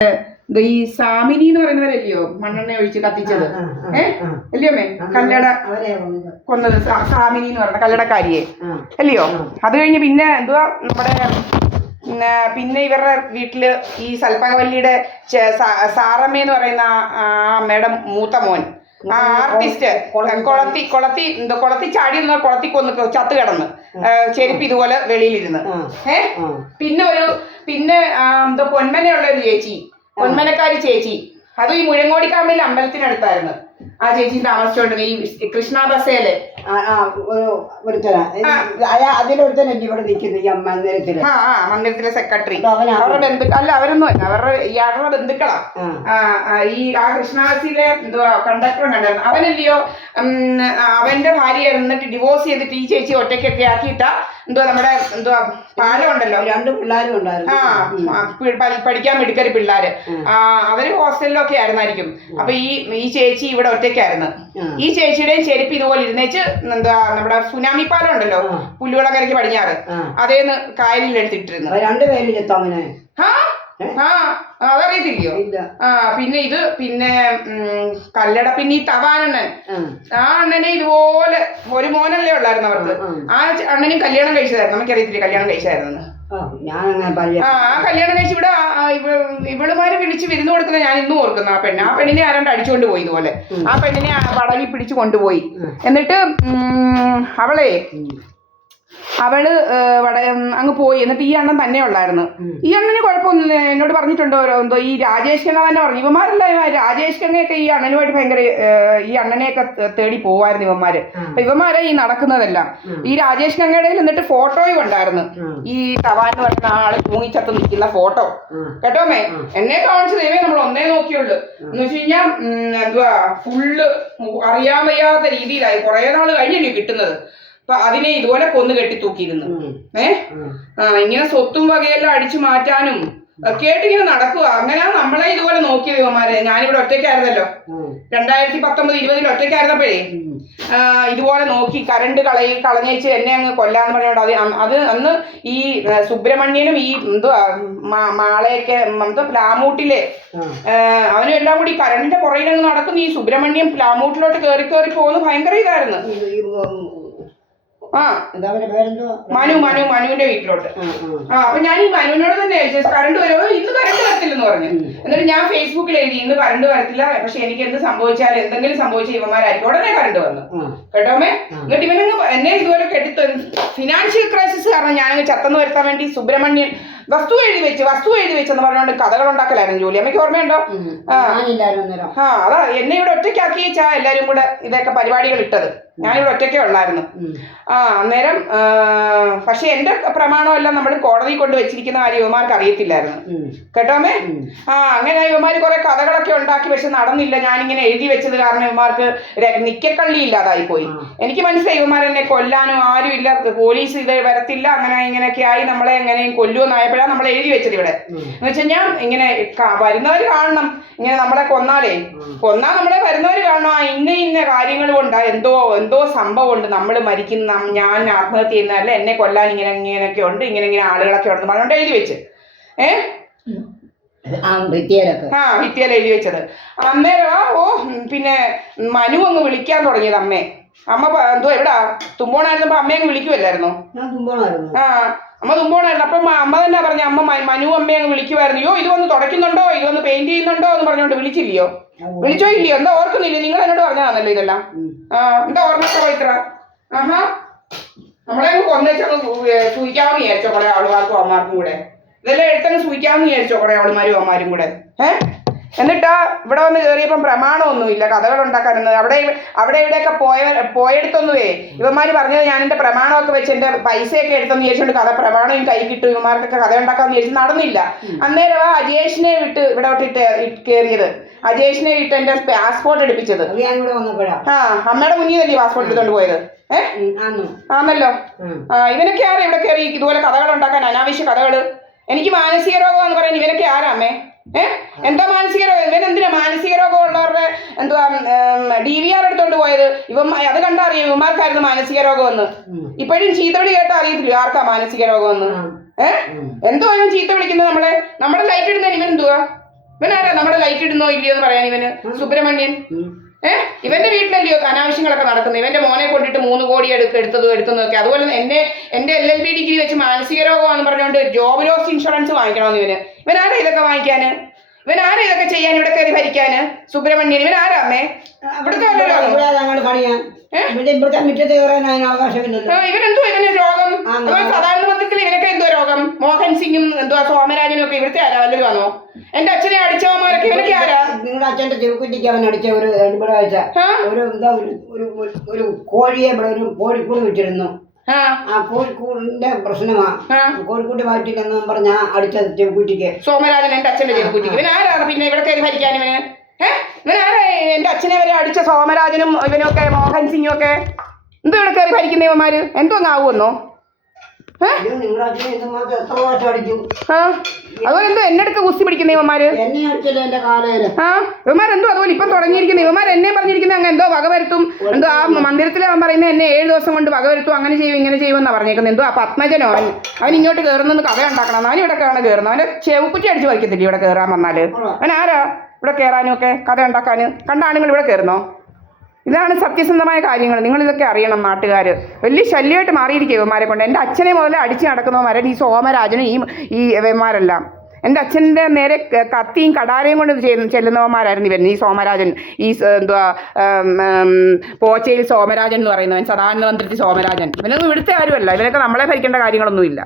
ഈ സാമിനി എന്ന് പറയുന്നവരല്ലയോ മണ്ണെണ്ണ ഒഴിച്ച് കത്തിച്ചത്? അല്ലയോ മേ? കല്ലട കൊന്നത് സാമിനി എന്ന് പറയുന്ന കല്ലടക്കാരിയെ അല്ലയോ? അത് കഴിഞ്ഞ് പിന്നെ എന്തുവാ നമ്മുടെ പിന്നെ ഇവരുടെ വീട്ടില് ഈ സൽപ്പകവല്ലിയുടെ സാറമ്മ എന്ന് പറയുന്ന അമ്മയുടെ മൂത്ത മോൻ ആർട്ടിസ്റ്റ് കൊളത്തി ചാടി കൊളത്തി കൊന്ന് ചത്ത് കിടന്ന് ചെരുപ്പ് ഇതുപോലെ വെളിയിലിരുന്ന്. പിന്നെ എന്തോ പൊന്മനയുള്ള ഒരു ചേച്ചി, പൊന്മനക്കാരി ചേച്ചി, അതും ഈ മുഴങ്ങോടിക്കാമ്പയിൽ അമ്പലത്തിനടുത്തായിരുന്നു. ആ ചേച്ചി താമസിച്ചോണ്ട് ഈ കൃഷ്ണ ബസയില് മന്ദിരത്തിലെ സെക്രട്ടറി. അവരുടെ ബന്ധുക്കൾ അല്ല, അവരൊന്നും അല്ല, ഇയാളുടെ ബന്ധുക്കളാ. ആ കൃഷ്ണ ബസിലെ എന്തുവാ കണ്ടക്ടറും കണ്ടായിരുന്നു. അവനല്ലയോ അവന്റെ ഭാര്യ എന്നിട്ട് ഡിവോഴ്സ് ചെയ്തിട്ട് ഈ ചേച്ചി ഒറ്റയ്ക്കൊക്കെ ആക്കിയിട്ടാ എന്തുവാ നമ്മുടെ എന്തുവാ പാലം ഉണ്ടല്ലോ, 2 പിള്ളേരും ഉണ്ടായിരുന്നു, പഠിക്കാൻ മിടുക്കര് പിള്ളേര്. അവര് ഹോസ്റ്റലിലൊക്കെ ആയിരുന്നായിരിക്കും. അപ്പൊ ഈ ചേച്ചി ഇവിടെ ഒറ്റയ്ക്കായിരുന്നു. ഈ ചേച്ചിയുടെയും ചെരുപ്പ് ഇതുപോലെ ഇരുന്നേച്ച് എന്താ നമ്മുടെ സുനാമി പാലം ഉണ്ടല്ലോ പുല്ലുവളക്കരയ്ക്ക് പടിഞ്ഞാറ്, അതേന്ന് കായലിൽ എടുത്തിട്ടിരുന്നു. 2 പേരിലെത്താമനെ അതറിയത്തില്ലയോ? പിന്നെ കല്ലട പിന്നെ ഈ തവാനണ്ണൻ, ആ അണ്ണനെ ഇതുപോലെ ഒരു മോനല്ലേ ഉള്ളായിരുന്നു അവർക്ക്. ആ അണ്ണനും കല്യാണം കഴിച്ചതായിരുന്നു. നമുക്കറിയത്തില്ലേ കല്യാണം കഴിച്ചതായിരുന്നു? ആ കല്യാണം കഴിച്ച് ഇവിടെ ഇവളുമാര് വിളിച്ച് വിരുന്ന് കൊടുക്കുന്ന ഞാൻ ഇന്നും ഓർക്കുന്നു. ആ പെണ്ണിനെ ആരാണ്ട് അടിച്ചുകൊണ്ട് പോയി ഇതുപോലെ. ആ പെണ്ണിനെ പടവി പിടിച്ചു കൊണ്ടുപോയി. എന്നിട്ട് അവള് അങ്ങ് പോയി. എന്നിട്ട് ഈ അണ്ണൻ തന്നെ ഉള്ളായിരുന്നു. ഈ അണ്ണന് കുഴപ്പമൊന്നുമില്ല, എന്നോട് പറഞ്ഞിട്ടുണ്ടോ എന്തോ ഈ രാജേഷ് ഗംഗ തന്നെ പറഞ്ഞു. ഇവന്മാരല്ല, രാജേഷ് ഗംഗയൊക്കെ ഈ അണ്ണനുമായിട്ട് ഭയങ്കര ഈ അണ്ണനെയൊക്കെ തേടി പോവായിരുന്നു ഇവന്മാര്. അപ്പൊ ഇവന്മാരെ ഈ നടക്കുന്നതെല്ലാം ഈ രാജേഷ് ഗംഗയുടെ എന്നിട്ട് ഫോട്ടോയും ഉണ്ടായിരുന്നു. ഈ തവാൻ എന്ന് പറയുന്ന ആള് തൂങ്ങിച്ചത്ത് നിൽക്കുന്ന ഫോട്ടോ. കേട്ടോമേ, എന്നെ കാണിച്ചു ദൈവമേ നമ്മൾ ഒന്നേ നോക്കിയുള്ളു. എന്ന് വെച്ച് കഴിഞ്ഞാൽ എന്തുവാ ഫുള്ള് അറിയാൻ വയ്യാത്ത രീതിയിലായി. കുറെ നാള് കഴിഞ്ഞല്ലേ കിട്ടുന്നത്. അപ്പൊ അതിനെ ഇതുപോലെ കൊന്നു കെട്ടി തൂക്കിയിരുന്നു. ഇങ്ങനെ സ്വത്തും വകയെല്ലാം അടിച്ചു മാറ്റാനും കേട്ടിങ്ങനെ നടക്കുക. അങ്ങനെ നമ്മളെ ഇതുപോലെ നോക്കിയത് ഇവന്മാരെ. ഞാനിവിടെ ഒറ്റയ്ക്കായിരുന്നല്ലോ, 2019-20 ഒറ്റയ്ക്കായിരുന്നപ്പോഴേ ഇതുപോലെ നോക്കി കരണ്ട് കളഞ്ഞേച്ച് എന്നെ അങ്ങ് കൊല്ലാന്ന് പറഞ്ഞോണ്ട് അത് അന്ന് ഈ സുബ്രഹ്മണ്യനും ഈ എന്തുവാ മാളയൊക്കെ എന്തോ പ്ലാമൂട്ടിലെ അവനും എല്ലാം കൂടി കരണ്ടിന്റെ പുറകിലങ്ങ് നടക്കുന്നു. ഈ സുബ്രഹ്മണ്യം പ്ലാമൂട്ടിലോട്ട് കയറി പോകുന്നത് ഭയങ്കര ഇതായിരുന്നു. മനുവിന്റെ വീട്ടിലോട്ട്. അപ്പൊ ഞാൻ ഈ മനുവിനോട് തന്നെ കറണ്ട് വരുമോ, ഇന്ന് കറണ്ട് വരത്തില്ലെന്ന് പറഞ്ഞു. എന്നിട്ട് ഞാൻ ഫേസ്ബുക്കിൽ എഴുതി ഇന്ന് കറണ്ട് വരത്തില്ല, പക്ഷെ എനിക്ക് എന്തെങ്കിലും സംഭവിച്ചാൽ ഇവന്മാരായിരിക്കും. ഉടനെ കറണ്ട് വന്നു കേട്ടോമേ. എന്നിട്ട് ഇവനങ്ങ് എന്നെ ഇതുപോലെ ഫിനാൻഷ്യൽ ക്രൈസിസ് കാരണം ഞാനങ്ങ് ചത്തെന്ന് വരുത്താൻ വേണ്ടി സുബ്രഹ്മണ്യൻ വസ്തു എഴുതി വെച്ചെന്ന് പറഞ്ഞുകൊണ്ട് കഥകൾ ഉണ്ടാക്കലായിരുന്നു ജോലി. അമ്മയ്ക്ക് ഓർമ്മയുണ്ടോ? അതാ എന്നെ ഇവിടെ ഒറ്റയ്ക്കാക്കി വെച്ചാ എല്ലാരും കൂടെ ഇതൊക്കെ പരിപാടികൾ ഇട്ടത്. ഞാനിവിടെ ഒറ്റയ്ക്കേ ഉള്ളായിരുന്നു. അന്നേരം പക്ഷെ എന്റെ പ്രമാണമെല്ലാം നമ്മൾ കോടതി കൊണ്ട് വെച്ചിരിക്കുന്ന കാര്യം യുവമാർക്ക് അറിയത്തില്ലായിരുന്നു കേട്ടോമേ. അങ്ങനെ യുവമാര് കുറെ കഥകളൊക്കെ ഉണ്ടാക്കി, പക്ഷെ നടന്നില്ല. ഞാനിങ്ങനെ എഴുതി വെച്ചത് കാരണം യുവമാർക്ക് നിക്കക്കള്ളി ഇല്ലാതായി പോയി. എനിക്ക് മനസ്സിലായി യുവമാർ എന്നെ കൊല്ലാനും ആരും ഇല്ല, പോലീസ് ഇത് വരത്തില്ല, അങ്ങനെ ഇങ്ങനെയൊക്കെ ആയി നമ്മളെ എങ്ങനെയും കൊല്ലുമെന്നായപ്പോഴാണ് നമ്മൾ എഴുതി വെച്ചത് ഇവിടെ. എന്ന് വെച്ച് കഴിഞ്ഞാൽ ഇങ്ങനെ വരുന്നവർ കാണണം, ഇങ്ങനെ നമ്മളെ കൊന്നാൽ നമ്മളെ വരുന്നവർ കാണണം. ഇന്ന കാര്യങ്ങൾ കൊണ്ടാ എന്തോ സംഭവം ഉണ്ട്, നമ്മൾ മരിക്കുന്ന, ഞാൻ ആത്മഹത്യ ചെയ്യുന്നതല്ല, എന്നെ കൊല്ലാൻ ഇങ്ങനെയൊക്കെ ഉണ്ട്, ഇങ്ങനെ ആളുകളൊക്കെ ഉണ്ടെന്ന് പറഞ്ഞോണ്ട് എഴുതി വെച്ച് ഭിത്തിയിൽ എഴുതി വെച്ചത്. അന്നേരം പിന്നെ മനു അങ്ങ് വിളിക്കാൻ തുടങ്ങിയത് അമ്മ എന്തോ എവിടാ തുമ്പോണായിരുന്നപ്പോ അമ്മ അങ്ങ് വിളിക്കുമല്ലായിരുന്നോ? അമ്മ തുമ്പോണായിരുന്നു. അപ്പം അമ്മ തന്നെ പറഞ്ഞു, അമ്മ മനു അമ്മയെ അങ്ങ് വിളിക്കുമായിരുന്നു. ഇത് വന്ന് തുടയ്ക്കുന്നുണ്ടോ, ഇത് വന്ന് പെയിന്റ് ചെയ്യുന്നുണ്ടോ എന്ന് പറഞ്ഞോണ്ട് വിളിച്ചില്ലയോ? വിളിച്ചോ ഇല്ലയോ? എന്താ ഓർക്കുന്നില്ലേ? നിങ്ങൾ എന്നോട് പറഞ്ഞതാണല്ലോ ഇതെല്ലാം. എന്താ ഓർമ്മ ഇത്ര? നമ്മളെ കൊന്നേച്ചങ്ങ് സൂഹിക്കാമെന്ന് വിചാരിച്ചോ കുറെ ആളുമാർക്കും അമ്മമാർക്കും കൂടെ? ഇതെല്ലാം എടുത്തങ്ങ് സൂഹിക്കാമെന്ന് വിചാരിച്ചോ കുറെ ആളുമാരും അമ്മമാരും കൂടെ? എന്നിട്ടാ ഇവിടെ വന്ന് കയറിയപ്പം പ്രമാണമൊന്നുമില്ല, കഥകൾ ഉണ്ടാക്കാനൊന്നും. അവിടെ ഇവിടെയൊക്കെ പോയെടുത്തൊന്നുവേ ഇവന്മാര് പറഞ്ഞത് ഞാൻ എന്റെ പ്രമാണമൊക്കെ വെച്ച് എന്റെ പൈസയൊക്കെ എടുത്തെന്ന് വിചാരിച്ചോണ്ട് പ്രമാണം കൈ കിട്ടും, ഇവന്മാർക്കൊക്കെ കഥ ഉണ്ടാക്കാന്ന് വിചാരിച്ചു നടന്നില്ല. അന്നേരം അജേഷിനെ വിട്ട് ഇവിടെ ഇട്ട് കയറിയത്. അജേഷിനെ ഇട്ട് എന്റെ പാസ്പോർട്ട് എടുപ്പിച്ചത്. അമ്മയുടെ മുന്നിൽ തന്നെ പാസ്പോർട്ട് എടുത്തോണ്ട് പോയത്. ആന്നല്ലോ. ഇവനൊക്കെ ആരാ ഇവിടെ കയറി ഇതുപോലെ കഥകൾ ഉണ്ടാക്കാൻ, അനാവശ്യ കഥകള്? എനിക്ക് മാനസിക രോഗം എന്ന് പറയുന്നത് ഇവനൊക്കെ ആരാ അമ്മേ? എന്താ മാനസിക രോഗം? ഇവനെന്തിനാ മാനസിക രോഗം ഉള്ളവരുടെ എന്തുവാ DVR എടുത്തോണ്ട് പോയത്? അത് കണ്ടറിയാം ഇവന്മാർക്കായിരുന്നു മാനസിക രോഗമെന്ന്. ഇപ്പോഴും ചീത്തവിളി കേട്ടാ അറിയത്തില്ല ആർക്കാ മാനസിക രോഗമെന്ന്. എന്തോ ഇവൻ ചീത്ത വിളിക്കുന്നത്? നമ്മുടെ ലൈറ്റ് ഇടുന്നതിന് ഇവൻ എന്തുവാ? ഇവനാരാ നമ്മുടെ ലൈറ്റ് ഇടുന്നോ ഇല്ലയോ എന്ന് പറയാൻ ഇവന് സുബ്രഹ്മണ്യൻ? ഇവന്റെ വീട്ടിലല്ലയോ അനാവശ്യങ്ങളൊക്കെ നടക്കുന്നത്? ഇവന്റെ മോനെ കൊണ്ടിട്ട് 3 കോടി എടുത്തതൊക്കെ. അതുപോലെ എന്റെ LLB ഡിഗ്രി വെച്ച് മാനസിക രോഗമാണെന്ന് പറഞ്ഞുകൊണ്ട് ജോബ് ലോസ് ഇൻഷുറൻസ് വാങ്ങിക്കണമെന്ന് ഇവനാരാ ഇതൊക്കെ വാങ്ങിക്കാന്? ഇവനാരാ ഇതൊക്കെ ചെയ്യാൻ ഇവിടെ കയറി ഭരിക്കാന്? സുബ്രഹ്മണ്യൻ ഇവനാരാ അമ്മേ? ഇവിടുത്തെ ഇവനെന്തോ ഇവന് രോഗം? സാധാരണ പത്രത്തിൽ ഇവനൊക്കെ എന്തോ രോഗം? മോഹൻ സിംഗും എന്തോ സോമരാജനും ഒക്കെ ഇവിടുത്തെ ആരാ വല്ലതും ആണോ? എന്റെ അച്ഛനെ അടിച്ചവന്മാരൊക്കെ ഇവനൊക്കെ ആരാ? നിങ്ങളുടെ അച്ഛന്റെ ചെറുക്കുറ്റിക്ക് അവൻ അടിച്ച ഒരു കോഴിയെ ഇവിടെ ഒരു കോഴിക്കൂട് വിട്ടിരുന്നു. ആ കോഴിക്കൂടിന്റെ പ്രശ്നമാ. കോഴിക്കൂട്ടി മാറ്റില്ലെന്ന് പറഞ്ഞ അടിച്ച ചെറുക്കുറ്റിക്ക് സോമരാജൻ എന്റെ അച്ഛന്റെ ചെറുക്കുറ്റിക്ക്. ഇവനാരാണ് പിന്നെ ഇവിടെ കയറി ഭരിക്കാൻ? ഇവനാരാ എന്റെ അച്ഛനെ വരെ അടിച്ച സോമരാജനും ഇവനൊക്കെ മോഹൻ സിംഗും ഒക്കെ? എന്തോ ഇവിടെ കയറി ഭരിക്കുന്ന ഇവന്മാര്? എന്തോന്നാവുമെന്നോ? അതുപോലെ എന്തോ എന്നെടുത്ത് കുസ്തി പിടിക്കുന്ന ഇവന്മാര്? ഇവന്മാരെന്തോ അതുപോലെ ഇപ്പം തുടങ്ങിയിരിക്കുന്ന ഇവന്മാർ എന്നെ പറഞ്ഞിരിക്കുന്നത് അങ്ങ് എന്തോ വകവരുത്തും. എന്തോ ആ മന്ദിരത്തിൽ അവൻ പറയുന്നത് എന്നെ 7 ദിവസം കൊണ്ട് വകവരുത്തും, അങ്ങനെ ചെയ്യും ഇങ്ങനെ ചെയ്യുമെന്നാ പറഞ്ഞേക്കുന്നത്. എന്തോ ആ പത്മജനോ അവൻ ഇങ്ങോട്ട് കയറുന്നെന്ന് കഥ ഉണ്ടാക്കണം. അവൻ ഇവിടെ കയറണം കയറുന്നു. അവന്റെ ചെവുക്കുറ്റി അടിച്ച് വയ്ക്കത്തില്ല ഇവിടെ കയറാൻ വന്നാല്. അവൻ ആരാ ഇവിടെ കയറാനും ഒക്കെ കഥ ഉണ്ടാക്കാന്? കണ്ട ആണുങ്ങൾ ഇവിടെ കയറുന്നോ? ഇതാണ് സത്യസന്ധമായ കാര്യങ്ങൾ. നിങ്ങളിതൊക്കെ അറിയണം നാട്ടുകാർ. വലിയ ശല്യമായിട്ട് മാറിയിരിക്കും ഇവന്മാരെ കൊണ്ട്. എൻ്റെ അച്ഛനെ മുതലേ അടിച്ച് നടക്കുന്നവന്മാരാണ് ഈ സോമരാജനും ഈ ഇവന്മാരെല്ലാം. എൻ്റെ അച്ഛൻ്റെ നേരെ കത്തിയും കടാരയും കൊണ്ട് ചെല്ലുന്നവന്മാരായിരുന്നു ഇവൻ. ഈ സോമരാജൻ, ഈ എന്തുവാ പോച്ചയിൽ സോമരാജൻ എന്ന് പറയുന്നവൻ, സദാനന്ദ മന്ത്രി സോമരാജൻ. ഇവനൊന്നും ഇവിടുത്തെ ആരുമല്ല. ഇവനൊക്കെ നമ്മളെ ഭരിക്കേണ്ട കാര്യങ്ങളൊന്നുമില്ല.